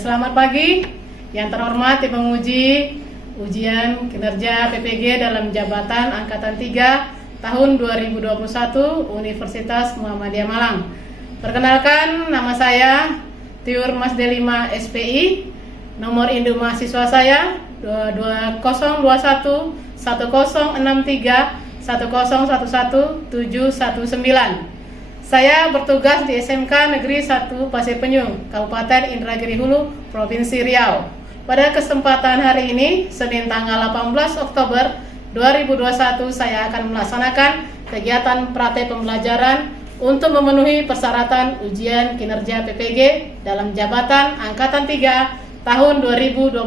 selamat pagi. Yang terhormat Ibu penguji ujian kinerja PPG dalam jabatan Angkatan 3 tahun 2021 Universitas Muhammadiyah Malang. Perkenalkan, nama saya Tiur Mas D5 SPI. Nomor induk mahasiswa saya 2021 1063 1011719. Saya bertugas di SMK Negeri 1 Pasir Penyu, Kabupaten Indragiri Hulu, Provinsi Riau. Pada kesempatan hari ini, Senin tanggal 18 Oktober 2021, saya akan melaksanakan kegiatan praktek pembelajaran untuk memenuhi persyaratan ujian kinerja PPG dalam jabatan Angkatan 3 tahun 2021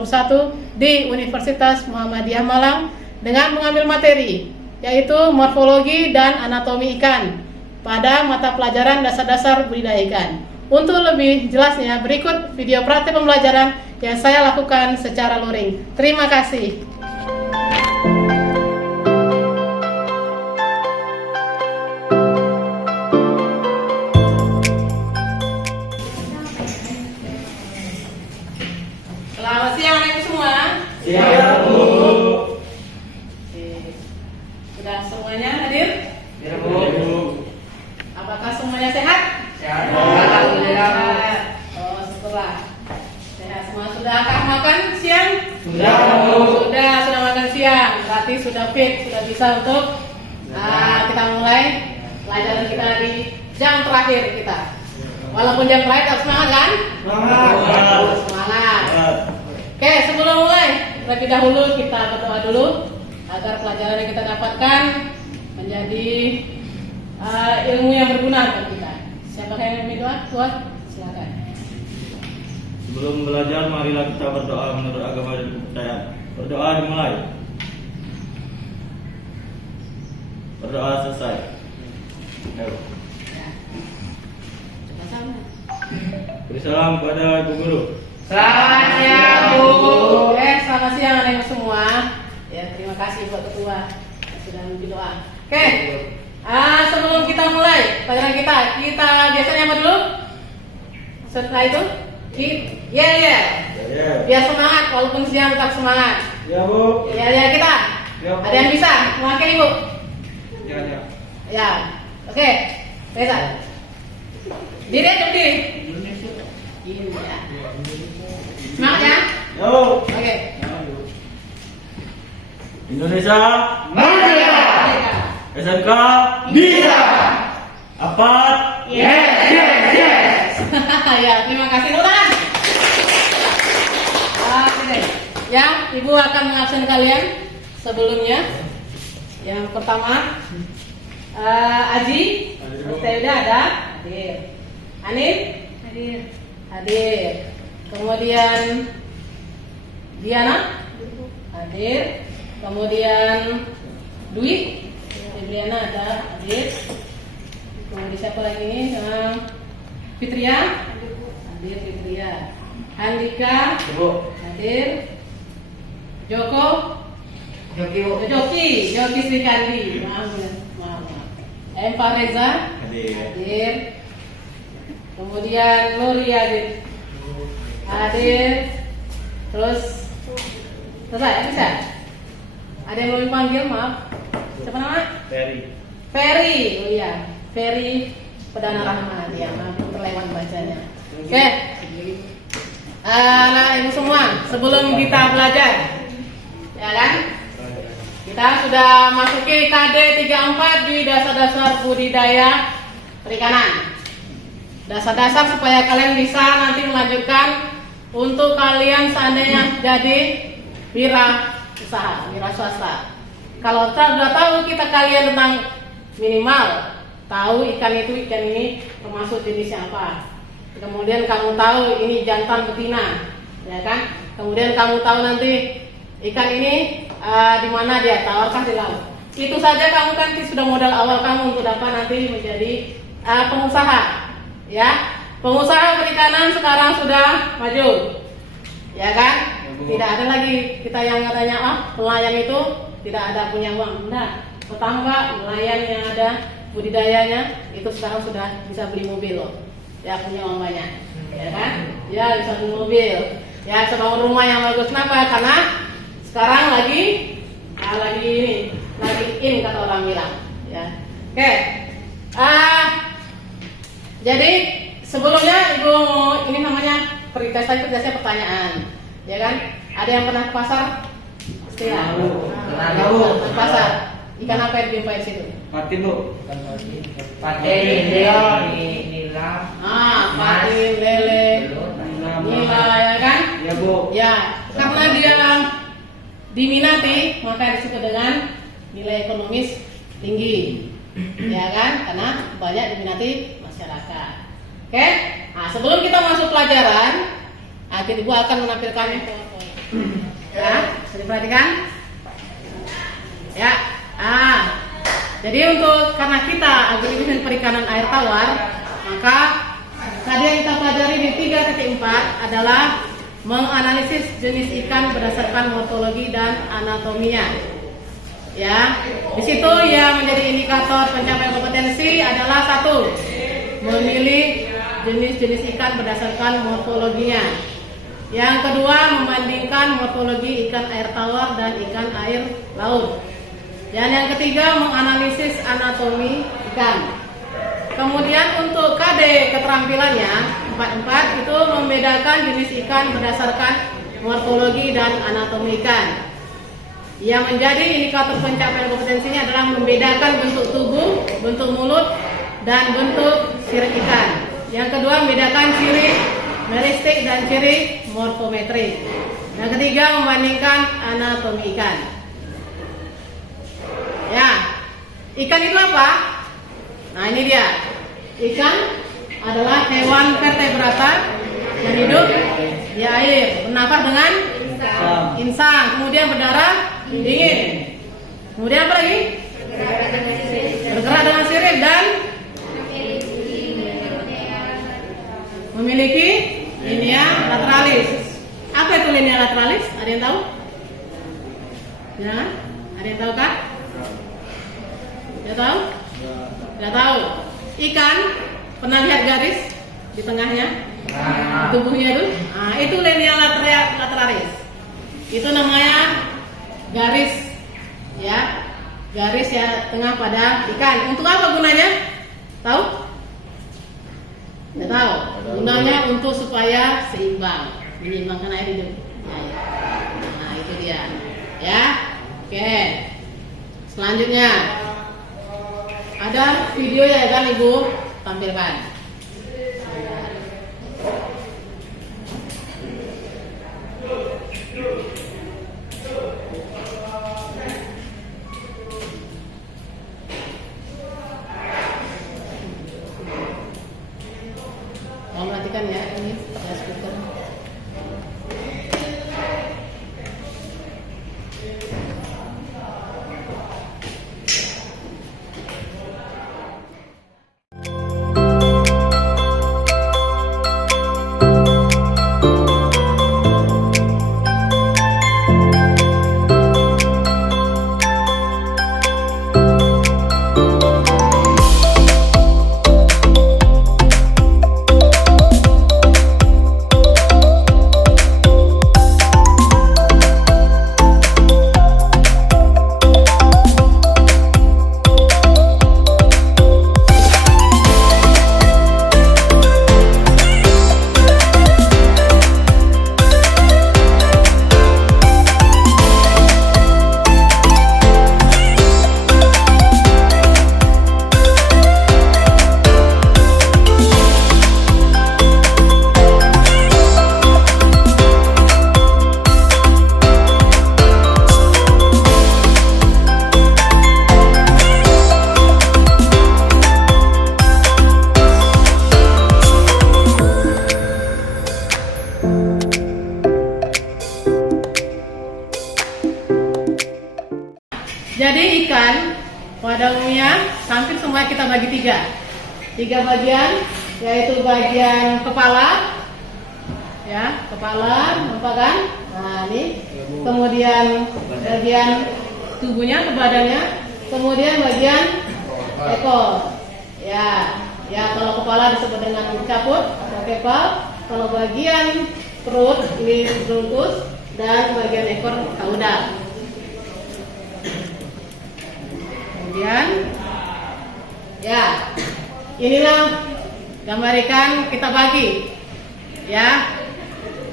di Universitas Muhammadiyah Malang dengan mengambil materi yaitu morfologi dan anatomi ikan pada mata pelajaran dasar-dasar budidaya ikan. Untuk lebih jelasnya, berikut video praktek pembelajaran yang saya lakukan secara luring. Terima kasih. Selamat siang anak-anak semua. Siang, Bu. Sudah semuanya hadir? Ya, Bu. Apakah semuanya sehat? Sehat. Sehat. Oh, syukurlah. Sehat semua. Sudah makan siang? Sudah, Bu. Sudah makan siang. Berarti sudah fit, sudah bisa untuk kita mulai pelajaran kita di jam terakhir kita. Walaupun jam terakhir tetap semangat kan? Semangat. Semangat. Oke, sebelum mulai, terlebih dahulu kita berdoa dulu agar pelajaran yang kita dapatkan menjadi ilmu yang berguna bagi kita. Siapa yang mau doa? Tuhan, silakan. Sebelum belajar, marilah kita berdoa menurut agama dan kepercayaan. Berdoa dimulai. Berdoa selesai. Ayo. Coba sama. Beri salam kepada Ibu Guru. Selamat siang, Bu. Selamat siang anak-anak semua. Ya, terima kasih buat ketua yang sudah memberi doa. Oke. Sebelum kita mulai pelajaran kita biasanya apa dulu? Setelah itu, ya. Biar semangat, walaupun siang tetap semangat. Ya, Bu. Ya kita. Ya, Bu. Ada yang bisa mewakili, Bu? Ya. Ya. Oke. Bisa. Diri aja berdiri. Iya. Semangat ya. Yo. Oke. Indonesia Merdeka. SMK Bisa. Apat. Yes. Ya, terima kasih. Ulang. Oke. Ya, Ibu akan mengabsen kalian sebelumnya. Yang pertama, Aji, Teuda ada, hadir. Anif, hadir. Kemudian Diana, hadir. Kemudian Dwi, Diana ada, hadir. Kemudian siapa lagi ini? Fitria, hadir Fitria. Andika, Bu. hadir. Joko, Joki. Joki Sri Kandi. Maaf. Pak Reza, hadir. Kemudian Nuri hadir. Terus selesai, bisa? Ada yang mau dipanggil, maaf. Siapa nama? Ferry. Oh iya, Ferry Perdana Rahmat. Ya, maaf terlewat bacanya. Oke. Nah, ibu semua, sebelum kita belajar, ya kan? Kita sudah masuki KD 34 di dasar-dasar budidaya perikanan. Dasar-dasar supaya kalian bisa nanti melanjutkan untuk kalian seandainya jadi wira swasta. Kalau sudah tahu kalian tentang minimal tahu ikan ini termasuk jenisnya apa. Kemudian kamu tahu ini jantan betina, ya kan? Kemudian kamu tahu nanti ikan ini di mana dia tawarkah di laut. Itu saja kamu kan sudah modal awal kamu untuk dapat nanti menjadi pengusaha, ya. Pengusaha perikanan sekarang sudah maju, ya kan? Tidak ada lagi kita yang katanya pelayan itu tidak ada punya uang. Nah, petambak, nelayan yang ada budidayanya itu sekarang sudah bisa beli mobil loh. Ya, punya uang banyak. ya kan? Ya bisa bangun mobil, ya bisa bangun rumah yang bagus. Kenapa? Karena sekarang lagi in kata orang bilang, ya. Oke, jadi sebelumnya Ibu ini namanya tadi pertanyaan, ya kan? Ada yang pernah ke pasar? Pasti ya. Ke pasar. Ikan apa yang dijumpain situ? Patin Bu. Patin, nila. Patin, lele, nila, ya kan? Ya Bu. Ya, karena dia diminati, maka disebut dengan nilai ekonomis tinggi, ya kan? Karena banyak diminati masyarakat. Oke? Nah, sebelum kita masuk pelajaran, Ibu akan menampilkannya. Ya, bisa diperhatikan? Ya. Jadi karena kita agribisnis perikanan air tawar, maka tadi yang kita pelajari di 3.4 adalah menganalisis jenis ikan berdasarkan morfologi dan anatominya. Ya, di situ yang menjadi indikator pencapaian kompetensi adalah 1, memilih jenis-jenis ikan berdasarkan morfologinya. Yang kedua, membandingkan morfologi ikan air tawar dan ikan air laut. Dan yang ketiga, menganalisis anatomi ikan. Kemudian untuk KD keterampilannya 4 itu membedakan jenis ikan berdasarkan morfologi dan anatomi ikan. Yang menjadi indikator pencapaian kompetensinya adalah membedakan bentuk tubuh, bentuk mulut, dan bentuk sirip ikan. Yang kedua, membedakan ciri meristik dan ciri morfometrik. Yang ketiga, membandingkan anatomi ikan. Ya, ikan itu apa? Nah, ini dia. Ikan adalah hewan vertebrata yang hidup di air, bernafas dengan insang, kemudian berdarah dingin. Kemudian apa lagi? Bergerak dengan sirip dan memiliki linea lateralis. Apa itu linea lateralis? Ada yang tahu? Ya, ada yang tahu kah? Tidak tahu? Tidak tahu. Ikan pernah lihat garis di tengahnya? Tubuhnya itu? Itu linea lateralis. Itu namanya garis, ya. Garis ya tengah pada ikan. Untuk apa gunanya? Tahu? Tidak tahu. Gunanya untuk supaya seimbang, menyeimbangkan air hidup. Nah, itu dia. Ya. Oke. Selanjutnya ada video ya kan Ibu tampilkan. Mau perhatikan ya, ini ada speaker. Jadi ikan pada umumnya hampir semua kita bagi tiga bagian, yaitu bagian kepala, ya kepala, apa kan? Nah ini, kemudian bagian tubuhnya ke badannya, kemudian bagian ekor, ya kalau kepala disebut dengan caput atau kepal, Kalau bagian perut ini bronkus dan bagian ekor kaudal. Kemudian, ya, inilah gambar ikan kita bagi, ya,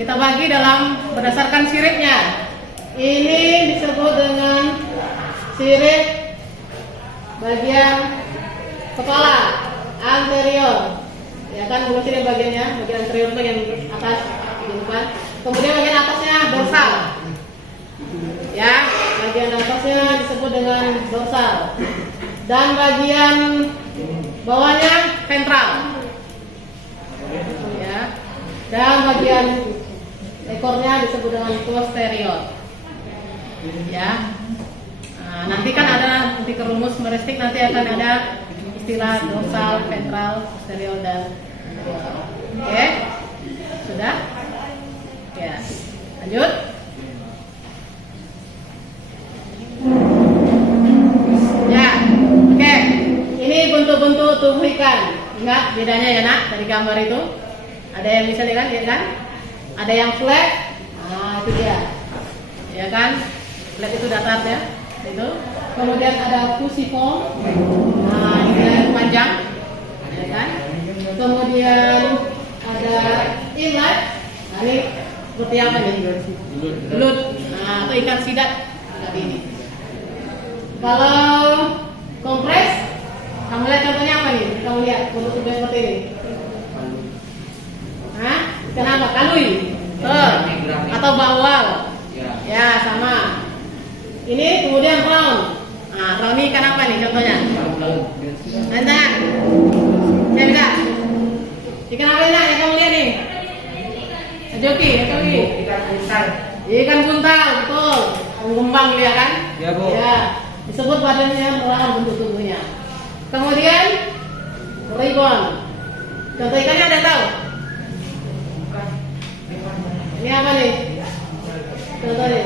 kita bagi dalam berdasarkan siripnya. Ini disebut dengan sirip bagian kepala anterior, ya kan, bukan sirip bagiannya, bagian anterior bagian atas, bagian depan. Kemudian bagian atasnya dorsal, ya, bagian atasnya disebut dengan dorsal, dan bagian bawahnya ventral, ya, dan bagian ekornya disebut dengan posterior, ya. Nah, nanti kan ada nanti ke rumus meristik nanti akan ada istilah dorsal, ventral, posterior dan oke, sudah, ya, lanjut. Ya, oke. Ini bentuk-bentuk tubuh ikan. Ingat bedanya ya nak dari gambar itu. Ada yang bisa dilihat ya kan? Ada yang flat. Nah, itu dia. Ya kan? Flat itu datar ya. Itu. Kemudian ada fusiform. Nah, ini yang panjang. Ya kan? Kemudian ada inlet. Nah, ini seperti apa nih? Belut. Nah, atau ikan sidat seperti ini. Kalau kompres, kamu lihat contohnya apa nih? Kamu lihat bentuk tubuh seperti ini. Hah? Kenapa? Kalui, atau bawal? Ya, sama. Ini kemudian round. Nah, round ini ikan apa nih contohnya? Nanti, saya bisa. Ikan apa ini? Yang kamu lihat nih? Joki, joki. Ikan buntal, betul. Mengembang dia kan? Ya, Bu. Ya. Disebut badannya merawat bentuk tubuhnya. Kemudian ribon. Contoh ikannya ada tahu? Ini apa nih? Contohnya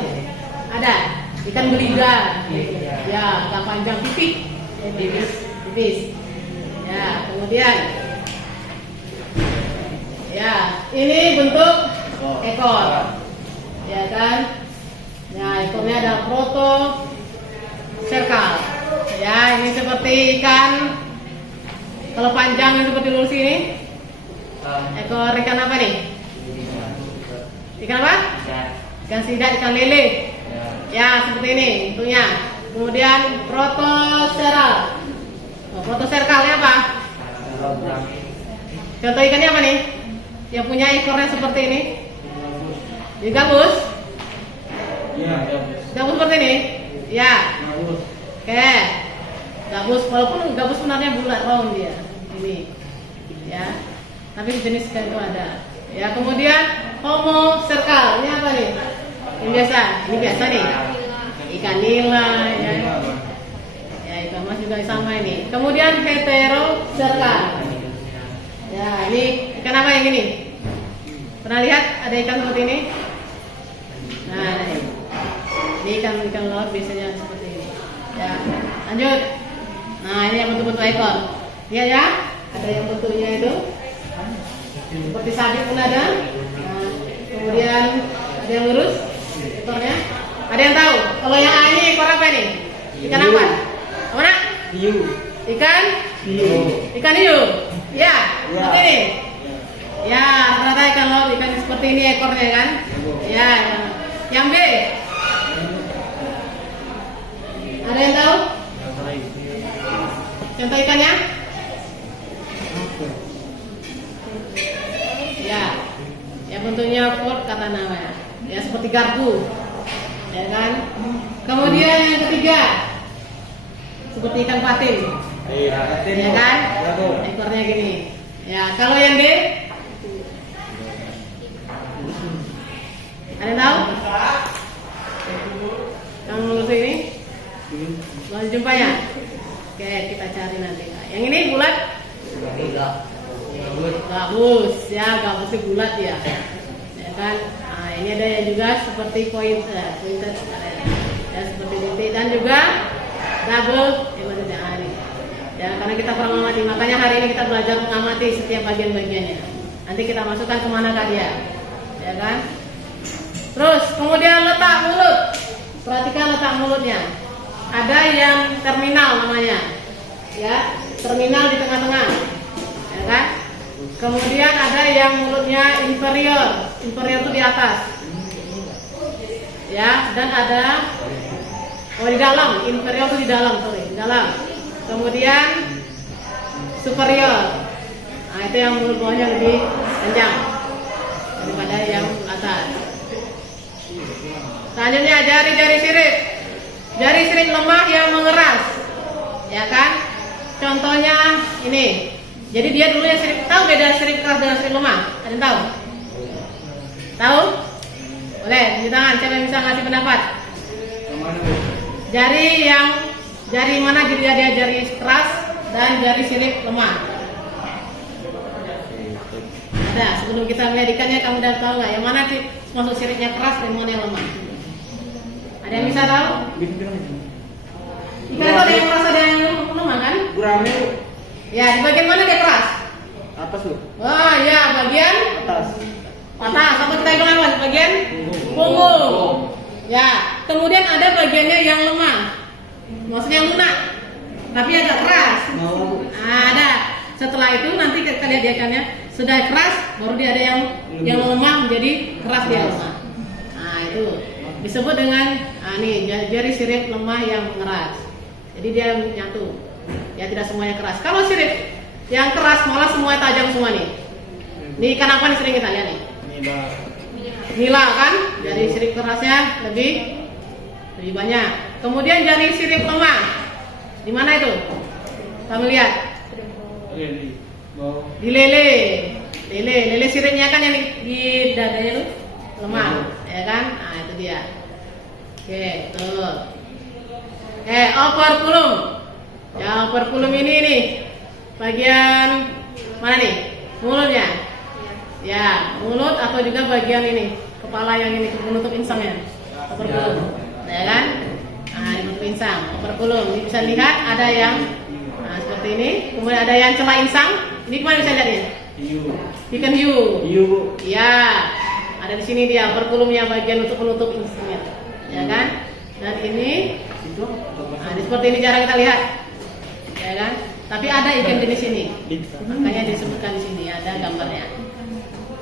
ada ikan belida. Ya, ikan panjang pipik. Tipis. Ya, kemudian ya, ini bentuk ekor. Ya kan? Nah, ekornya ada proto serkal, ya, ini seperti ikan. Kalau panjang seperti lurus ini, ekor ikan apa nih? Ikan apa? Ikan sidat, ikan lele. Ya, seperti ini bentuknya. Kemudian protoseral. Protoserkalnya apa? Contoh ikannya apa nih? Yang punya ekornya seperti ini? Di gabus? Gabus seperti ini? Ya. Oke. Gabus, walaupun gabus sebenarnya bulat round dia. Ini. Ya. Tapi jenis ikan itu ada. Ya, kemudian homo serkal. Ini apa nih? Ini biasa. Ini biasa nih. Ikan nila ya. Ya, ikan mas juga sama ini. Kemudian hetero serkal. Ya, ini ikan apa yang ini? Pernah lihat ada ikan seperti ini? Nah, ini ikan laut biasanya seperti ini. Ya, lanjut. Nah, ini yang bentuk-bentuk ekor. Lihat ya, ada yang bentuknya itu seperti sabit pun ada. Nah, kemudian ada yang lurus ekornya. Ada yang tahu? Kalau yang A ini ekor apa nih? Ikan apa? Apa nak? Hiu. Ikan? Hiu. Ikan hiu. Ya, seperti ini. Ya, ternyata ikan laut ikan seperti ini ekornya kan? Ya. Yang B. Ada yang tahu? Contoh ikannya? Ya, yang bentuknya fork kata namanya. Ya, seperti garpu. Ya kan? Kemudian yang ketiga, seperti ikan patin. Ya kan? Ekornya gini. Ya, kalau yang D, ada yang tahu? Yang lurus ini? Mau jumpanya? Oke, kita cari nanti. Yang ini bulat? Gabus, ya, gabusnya bulat ya. Ya kan? Nah, ini ada yang juga seperti pointer, ya, seperti titik dan juga double, maksudnya ini. Ya, karena kita pernah mengamati, makanya hari ini kita belajar mengamati setiap bagian-bagiannya. Nanti kita masukkan kemanakah dia, ya kan? Terus kemudian letak mulut. Perhatikan letak mulutnya. Ada yang terminal namanya, ya, terminal di tengah-tengah, ya kan? Kemudian ada yang mulutnya inferior, inferior itu di atas, ya, dan ada di dalam, inferior itu di dalam, sorry, di dalam. Kemudian superior, nah itu yang mulut bawahnya lebih panjang daripada yang atas. Selanjutnya jari-jari sirip. Jari sirip lemah yang mengeras, ya kan? Contohnya ini. Jadi dia dulunya sirip, tahu beda sirip keras dengan sirip lemah? Ada yang tahu? Tahu? Boleh, di tangan, siapa yang bisa ngasih pendapat? Jari mana jadi dia jari keras dan jari sirip lemah? Ada, sebelum kita melihat ikannya kamu udah tahu nggak? Yang mana sih masuk siripnya keras dan mana yang lemah? Ada yang bisa tahu? Ikan itu ada yang keras, ada yang lemah kan? Gurame. Ya, di bagian mana dia keras? Atas tuh. Wah, ya, bagian Atas. atas. Apa kita bilang apa? Bagian punggung. Ya, kemudian ada bagiannya yang lemah. Maksudnya yang lunak. Tapi agak keras. Nah, ada. Setelah itu nanti kita lihat dia ikannya sudah keras, baru dia ada yang lemah menjadi keras dia lemah. Nah, itu disebut dengan nih jari sirip lemah yang mengeras. Jadi dia nyatu. Ya tidak semuanya keras. Kalau sirip yang keras malah semuanya tajam semua nih. Ini ikan apa nih sering kita lihat nih? Nila kan? Jari sirip kerasnya lebih banyak. Kemudian jari sirip lemah. Di mana itu? Kamu lihat? Di lele. Lele siripnya kan yang di dadanya tuh lemah, ya kan? Nah, itu dia. Oke, tuh. Operculum. Ya, operculum ini nih bagian mana nih? Mulutnya. Ya, mulut atau juga bagian ini kepala yang ini menutup insangnya. Operculum, ya kan? Nah, menutup insang. Operculum. Ini bisa lihat ada yang seperti ini. Kemudian ada yang celah insang. Ini kemana bisa lihat ini? Ikan hiu. Bu. Ya, ada di sini dia operculumnya bagian untuk menutup insangnya, ya kan? Dan ini, seperti ini jarang kita lihat. Ya kan? Tapi ada ikan jenis ini, makanya disebutkan di sini ada gambarnya.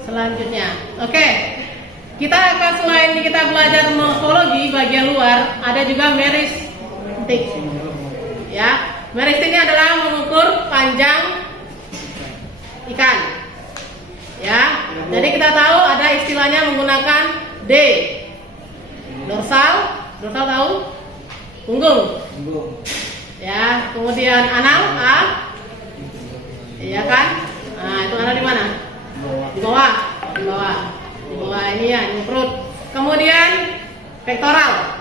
Selanjutnya, oke, kita akan selain kita belajar morfologi bagian luar, ada juga meristik. Ya, meristik ini adalah mengukur panjang ikan. Ya, jadi kita tahu ada istilahnya menggunakan D, dorsal tahu, punggung. Ya, kemudian anal A, iya kan? Nah, itu anal di mana? Di bawah. Di bawah ini ya, di perut. Kemudian pektoral.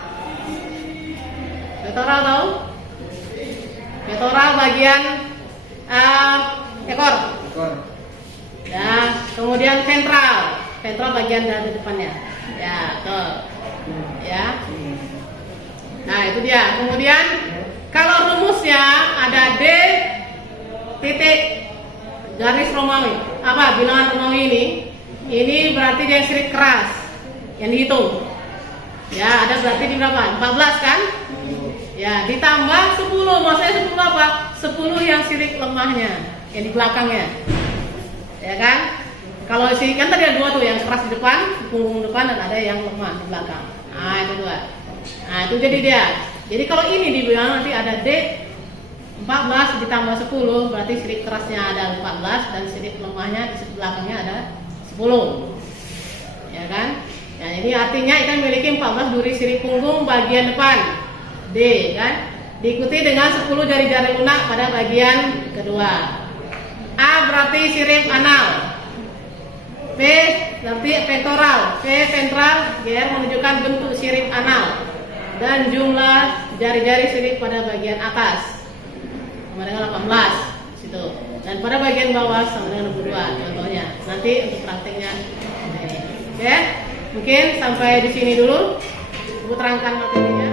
Pektoral tahu? Pektoral bagian ekor. Ya, kemudian ventral bagian dari depannya. Ya, tuh. Ya. Nah, itu dia. Kemudian kalau rumusnya ada D titik garis Romawi. Apa bilangan Romawi ini? Ini berarti dia sirip keras yang dihitung. Ya, ada berarti di berapa? 14 kan? Ya, ditambah 10. Maksudnya 10 apa? 10 yang sirip lemahnya, yang di belakangnya. Ya kan? Kalau sini kan tadi ada 2 tuh, yang keras di depan, di punggung depan, dan ada yang lemah di belakang. Nah, itu 2. Nah, itu jadi dia. Jadi kalau ini dibilang nanti ada D 14 ditambah 10, berarti sirip kerasnya ada 14 dan sirip lemahnya di belakangnya ada 10. Ya kan? Ya, ini artinya ikan memiliki 14 duri sirip punggung bagian depan. D kan? Diikuti dengan 10 jari-jari lunak pada bagian kedua. A berarti sirip anal. P berarti pektoral. P ventral, GR menunjukkan bentuk sirip anal. Dan jumlah jari-jari sirip pada bagian atas sama dengan 18 situ. Dan pada bagian bawah sama dengan 62 contohnya. Nanti untuk prakteknya ini. Oke, mungkin sampai di sini dulu. Ibu terangkan materinya.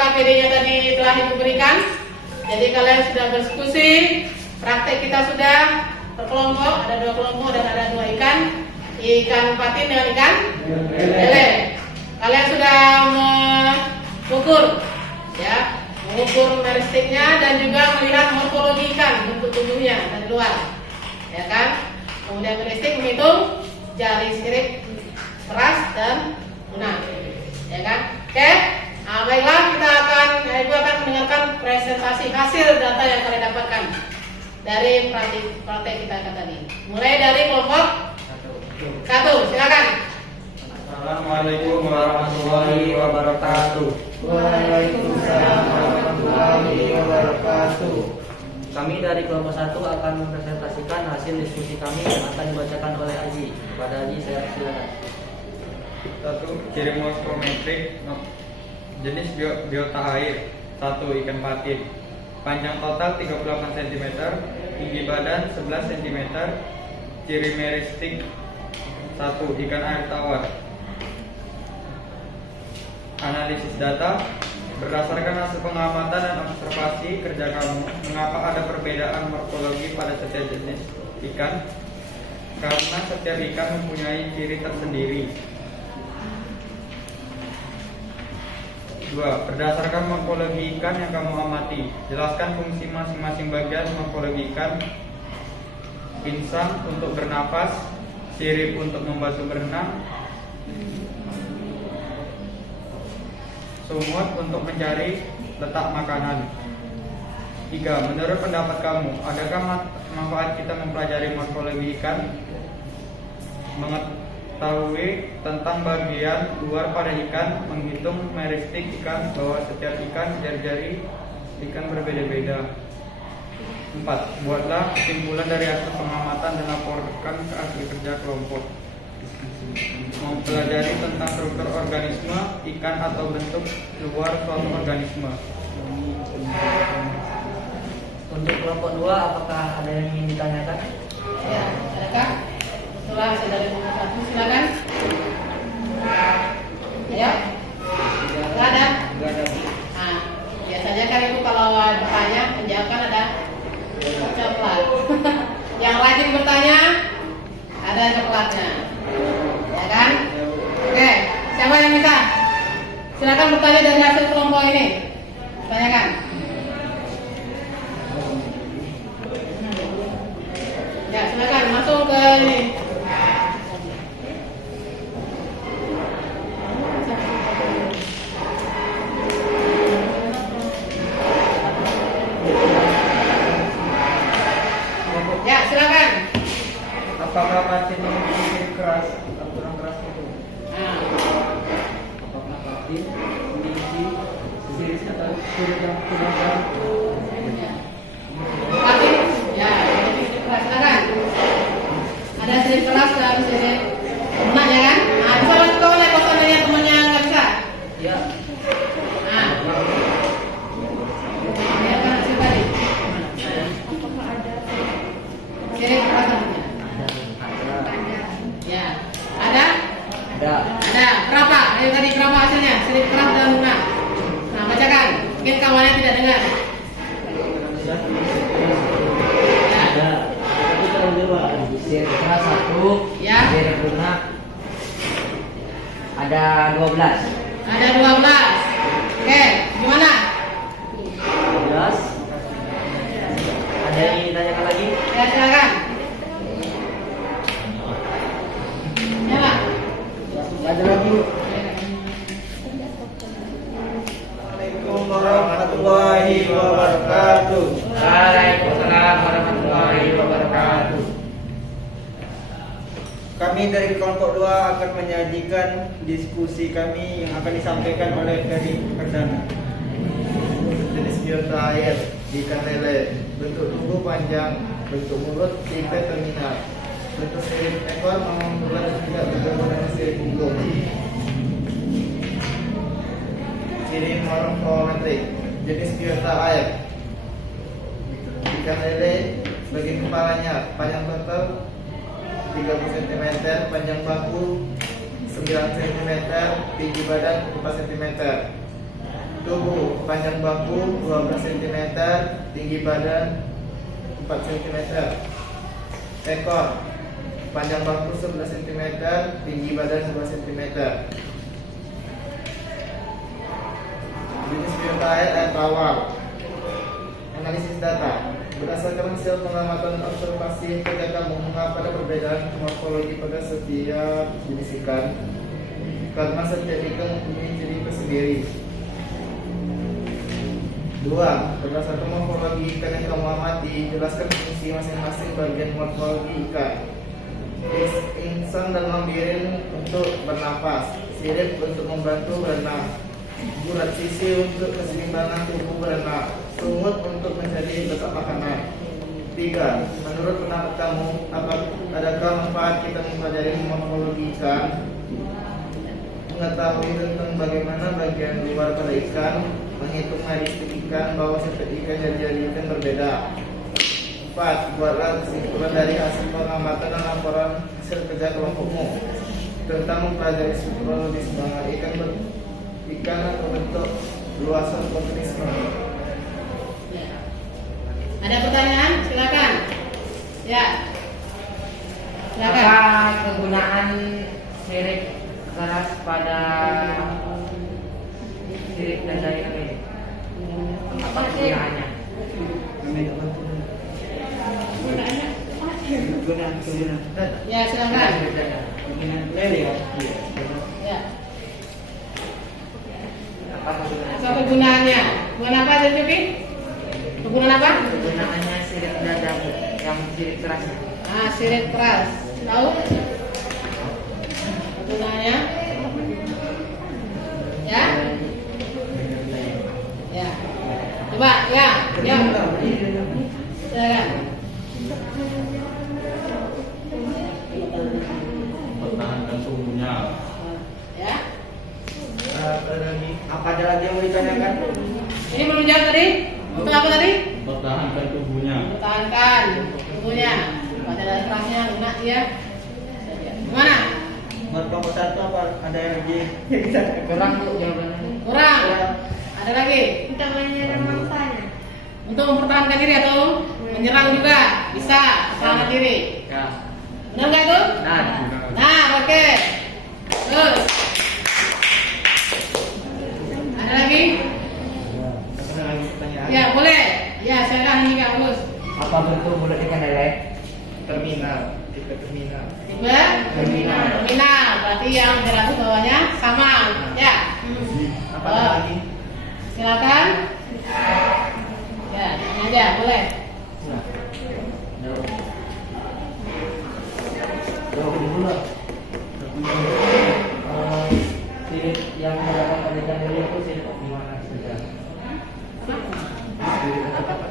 KPD-nya tadi telah Ibu berikan. Jadi kalian sudah berdiskusi, praktek kita sudah berkelompok, ada 2 kelompok dan ada 2 ikan. Ikan patin dengan ikan lele. Kalian sudah mengukur, ya, mengukur meristiknya dan juga melihat morfologi ikan, bentuk tubuhnya dari luar, ya kan? Kemudian meristik menghitung jari sirip, keras dan lunak, ya kan? Oke, nah, baiklah Ibu akan mendengarkan presentasi hasil data yang kalian dapatkan dari praktek kita tadi. Mulai dari kelompok 1, silakan. Assalamualaikum warahmatullahi wabarakatuh. Waalaikumsalam warahmatullahi wabarakatuh. Kami dari kelompok 1 akan mempresentasikan hasil diskusi kami yang akan dibacakan oleh Aji. Kepada Aji saya silakan. 1. Ciri morfometrik jenis biota air. 1. Ikan patin. Panjang total 38 cm, tinggi badan 11 cm. Ciri meristik 1. Ikan air tawar. Analisis data. Berdasarkan hasil pengamatan dan observasi kerja kamu, mengapa ada perbedaan morfologi pada setiap jenis ikan? Karena setiap ikan mempunyai ciri tersendiri. 2. Berdasarkan morfologi ikan yang kamu amati, jelaskan fungsi masing-masing bagian morfologi ikan. Insang untuk bernapas, sirip untuk membantu berenang, sumut untuk mencari letak makanan. 3. Menurut pendapat kamu, adakah manfaat kita mempelajari morfologi ikan? Mengetahui tentang bagian luar pada ikan, menghitung meristik ikan, bahwa setiap ikan jari-jari ikan berbeda-beda. 4. Buatlah kesimpulan dari hasil pengamatan dan laporkan ke hasil kerja kelompok. Mempelajari tentang struktur organisme ikan atau bentuk luar suatu organisme. Untuk kelompok 2 apakah ada yang ingin ditanyakan? Ya, adakah? Setelah hasil dari kelompok 1, silakan. Ya, nggak ada. Nah, biasanya kan Ibu kalau bertanya menjawabkan ada coklat. Yang rajin bertanya ada coklatnya, ya kan? Oke, siapa yang bisa? Silakan bertanya dari hasil kelompok ini. Tanyakan. Ya, silakan masuk ke ini. Ya, silakan. Apakah patin memiliki ciri keras atau kurang keras itu? Nah, Apakah patin memiliki ciri atau ciri yang kurang keras? patin. Ya, jadi keras, silakan. Ada sirip keras dan sirip lunak, ya kan? Nah, bisa bantu oleh kosannya temannya nggak bisa. Ya. Nah, ya kan hasil tadi. Sirip keras namanya. Ya, ada? Ada. Ada. Berapa? Ayo tadi berapa hasilnya? Sirip keras dan lunak. Nah, bacakan. Mungkin kawannya tidak dengar. Ya. Ada. Sirip keras 1, Ya. sirip lunak ada 12. Ada 12. Oke, gimana? 12. Ada yang ingin ditanyakan lagi? Ya, silakan. Ya, Pak. Ada lagi? Assalamualaikum warahmatullahi wabarakatuh. Waalaikumsalam warahmatullahi wabarakatuh. Kami dari kelompok 2 akan menyajikan diskusi kami yang akan disampaikan oleh dari perdana. Jenis biota air, ikan lele, bentuk tubuh panjang, bentuk mulut tipe terminal, bentuk sirip ekor membulat dan tidak bergabung dengan sirip punggung. Ciri morfometrik, jenis biota air, ikan lele, bagian kepalanya panjang total 30 cm, panjang bahu 9 cm, tinggi badan 4 cm. tubuh, panjang bahu 12 cm, tinggi badan 4 cm. Ekor, panjang bahu 11 cm, tinggi badan 2 cm. Jenis biota air tawar. Analisis data. Berdasarkan hasil pengamatan observasi, terdapat mengapa ada perbedaan morfologi pada setiap jenis ikan, karena setiap ikan mempunyai ciri tersendiri. 2. Berdasarkan morfologi ikan yang kamu amati, jelaskan fungsi masing-masing bagian morfologi ikan. Insang dan lambirin untuk bernapas, sirip untuk membantu berenang, bulat sisi untuk keseimbangan tubuh berenang, sungut untuk mencari letak makanan. 3. Menurut pendapat kamu, adakah manfaat kita mempelajari morfologi ikan, mengetahui tentang bagaimana bagian luar pada ikan, menghitung haristik ikan, bahwa setiap ikan jari-jari ikan berbeda. 4. Buatlah kesimpulan dari hasil pengamatan dan laporan hasil kerja kelompokmu tentang mempelajari struktur di semangat ikan atau bentuk luasan organisme. Ada pertanyaan? Silakan. Ya. Silakan. Apa kegunaan sirip keras pada sirip dan daya ini? Apa kegunaannya? Ya, silakan. Ya. Apa kegunaannya? Apa kegunaannya? Kegunaan apa tadi, Coki? Kegunaan apa? Kegunaannya sirip dada yang sirip kerasnya. Ah, sirip keras. Tahu? Kegunaannya? Ya? Ya. Coba, ya. Ya. Silakan. Pertahankan suhunya. Ya. Apa ada lagi yang mau ditanyakan? Ini belum jawab tadi? Untuk apa tadi? Pertahankan tubuhnya. Pertahankan tubuhnya. Pada dasarnya lunak ya. Gimana? Buat kelompok 1 apa ada yang lagi? Kurang Bu jawabannya. Kurang. Ada lagi? Untuk menyerang mangsanya. Untuk mempertahankan diri atau menyerang juga bisa pertahankan diri. Ya. Benar nggak itu? Nah, Nah, oke. Terus. Ada lagi? Ada lagi pertanyaan? Ya, boleh. Ya, saya akan ini Kak Bagus. apa bentuk mulut ikan lele? Terminal, tipe terminal. Tipe terminal. Terminal. Berarti yang di atas bawahnya sama. Ya. Apa ada lagi? Silakan. Ya, ini aja, boleh. Jawab dulu lah. Sirip yang terdapat pada ikan lele itu sirip di mana saja? Sirip yang terdapat pada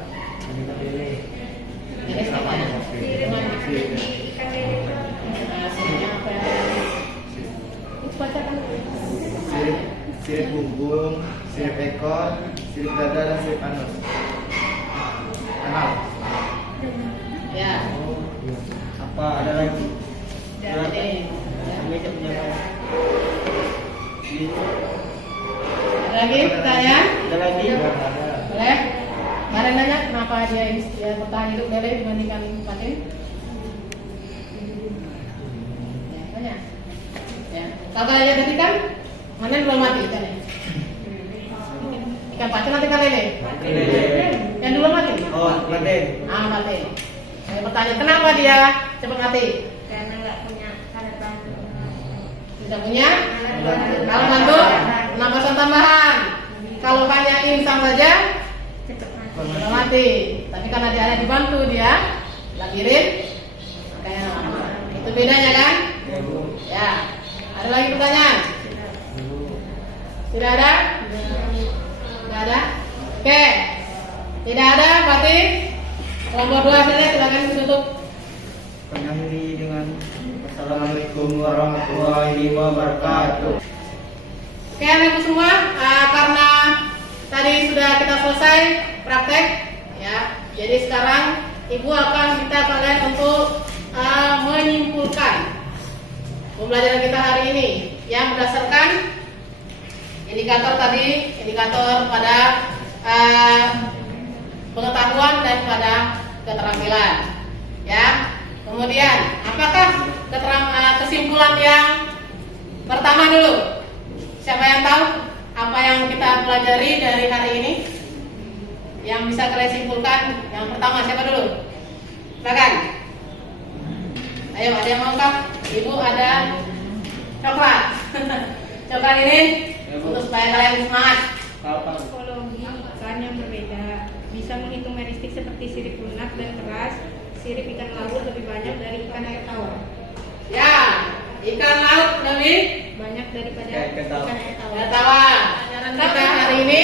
ikan lele. Ini sama. Ikan lele. Hasilnya apa ya? Bacakan. Sirip bumbung, sirip ekor, sirip dada dan sirip anus. Anal. Ya. Apa ada lagi? Jadi, Kami tidak punya kawan. ada lagi pertanyaan? Ada lagi? Boleh? Kemarin nanya kenapa dia bertahan hidup lele dibandingkan patin? Ya, tanya. Ya. Kalau kalian lihat ikan, mana yang belum mati ikannya? Ikan patin atau ikan lele? Yang dulu mati? Oh, Raden. Ah, mati. Saya bertanya, kenapa dia cepat mati? Karena nggak punya alat bantu. Tidak punya Alat bantu. alat bantu pernapasan tambahan. Kalau hanya insang saja, Cepat mati. sudah mati. Tapi karena dia ada dibantu dia lahirin, makanya itu bedanya kan? Ya. Ada lagi pertanyaan? Tidak ada? Tidak ada? Oke. Tidak ada, berarti kelompok 2 saja silakan ditutup. Mengakhiri dengan Assalamualaikum warahmatullahi wabarakatuh. Oke anak-anak semua, karena tadi sudah kita selesai praktek, ya. Jadi sekarang ibu akan minta kalian untuk menyimpulkan pembelajaran kita hari ini yang berdasarkan indikator indikator tadi, indikator pada pengetahuan dan pada keterampilan. Ya. Kemudian, apakah kesimpulan yang pertama dulu? Siapa yang tahu apa yang kita pelajari dari hari ini? Yang bisa kalian simpulkan? Yang pertama siapa dulu? Silakan. Ayo, ada yang mau kah? Ibu ada coklat. Coklat ini untuk supaya kalian semangat. Morfologi ikan yang berbeda. Bisa menghitung meristik seperti sirip lunak dan keras. Sirip ikan laut lebih banyak dari ikan air tawar. Ya, ikan laut lebih Banyak daripada Ikan tawar. ikan air tawar. ya, tawar. Pelajaran kita hari ini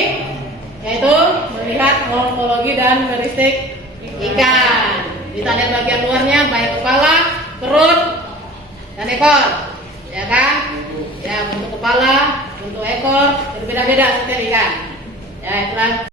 yaitu melihat morfologi dan meristik ikan. Kita lihat bagian luarnya, baik kepala, perut, dan ekor. Ya kan? Ya, bentuk kepala, bentuk ekor berbeda-beda setiap ikan. Ya, itulah.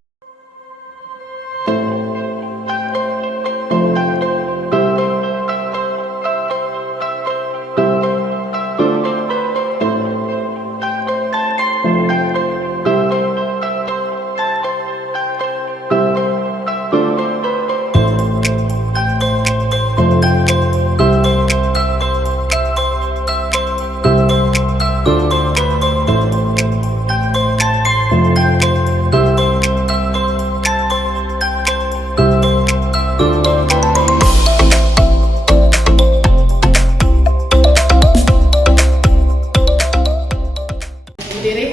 Berdiri.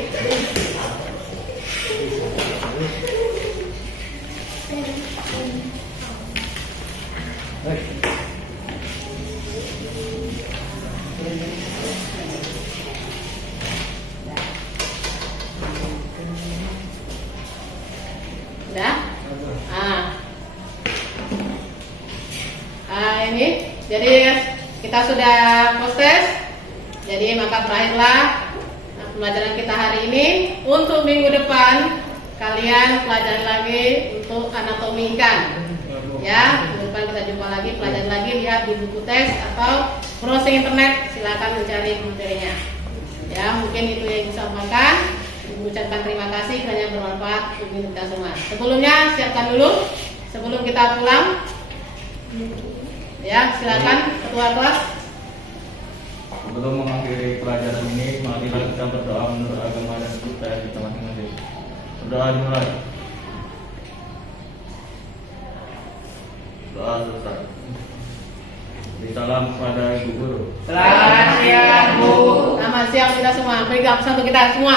Sudah? Ini jadi kita sudah proses. Jadi maka berakhirlah pelajaran kita hari ini. Untuk minggu depan kalian pelajari lagi untuk anatomi ikan. Ya, minggu depan kita jumpa lagi, pelajari lagi, lihat di buku teks atau browsing internet, silakan mencari materinya. Ya, mungkin itu yang bisa sampaikan. Mengucapkan terima kasih, kiranya bermanfaat untuk kita semua. Sebelumnya siapkan dulu sebelum kita pulang. Ya, silakan ketua kelas. Sebelum mengakhiri pelajaran ini, marilah kita berdoa menurut agama dan budaya kita masing-masing. Berdoa dimulai. Doa selesai. Beri salam kepada ibu guru. Selamat siang, Bu. Selamat siang kita semua. Beri satu kita semua.